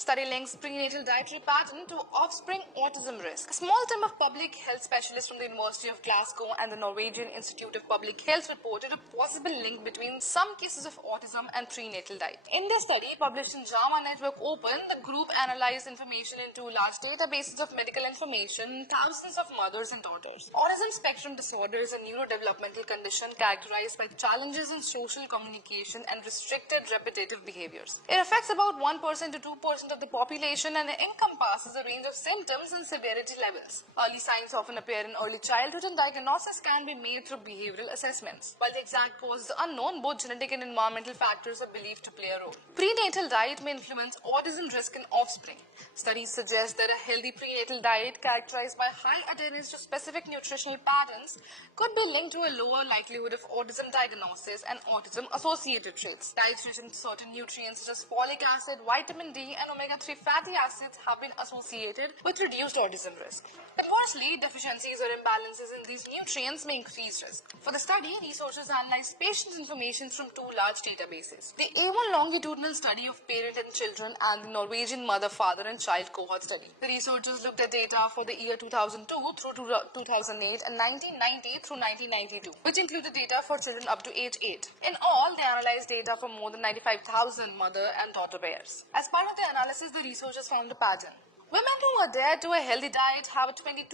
Study links prenatal dietary pattern to offspring autism risk. A small team of public health specialists from the University of Glasgow and the Norwegian Institute of Public Health reported a possible link between some cases of autism and prenatal diet. In their study, published in JAMA Network Open, the group analyzed information into large databases of medical information in thousands of mothers and daughters. Autism spectrum disorder is a neurodevelopmental condition characterized by challenges in social communication and restricted repetitive behaviors. It affects about 1% to 2% of the population and encompasses a range of symptoms and severity levels. Early signs often appear in early childhood and diagnosis can be made through behavioral assessments. While the exact cause is unknown, both genetic and environmental factors are believed to play a role. Prenatal diet may influence autism risk in offspring. Studies suggest that a healthy prenatal diet characterized by high adherence to specific nutritional patterns could be linked to a lower likelihood of autism diagnosis and autism-associated traits. Diets rich in certain nutrients such as folic acid, vitamin D, and omega-3 fatty acids have been associated with reduced autism risk. Conversely, deficiencies or imbalances in these nutrients may increase risk. For the study, researchers analyzed patients' information from two large databases: the A1 longitudinal study of parent and children and the Norwegian mother, father, and child cohort study. The researchers looked at data for the year 2002 through 2008 and 1990 through 1992, which included data for children up to age 8. In all, they analyzed data for more than 95,000 mother and daughter pairs. As part of the analysis, the researchers found a pattern. Women who adhere to a healthy diet have a 22%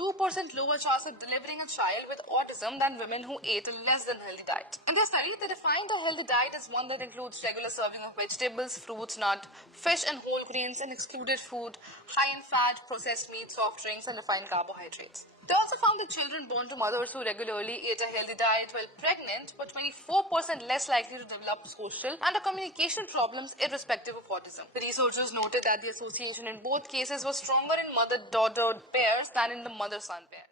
lower chance of delivering a child with autism than women who ate a less than healthy diet. In their study, they defined a healthy diet as one that includes regular serving of vegetables, fruits, nuts, fish, and whole grains, and excluded food high in fat, processed meat, soft drinks, and refined carbohydrates. They also found that children born to mothers who regularly ate a healthy diet while pregnant were 24% less likely to develop social and communication problems irrespective of autism. The researchers noted that the association in both cases was stronger in mother-daughter pairs than in the mother-son pair.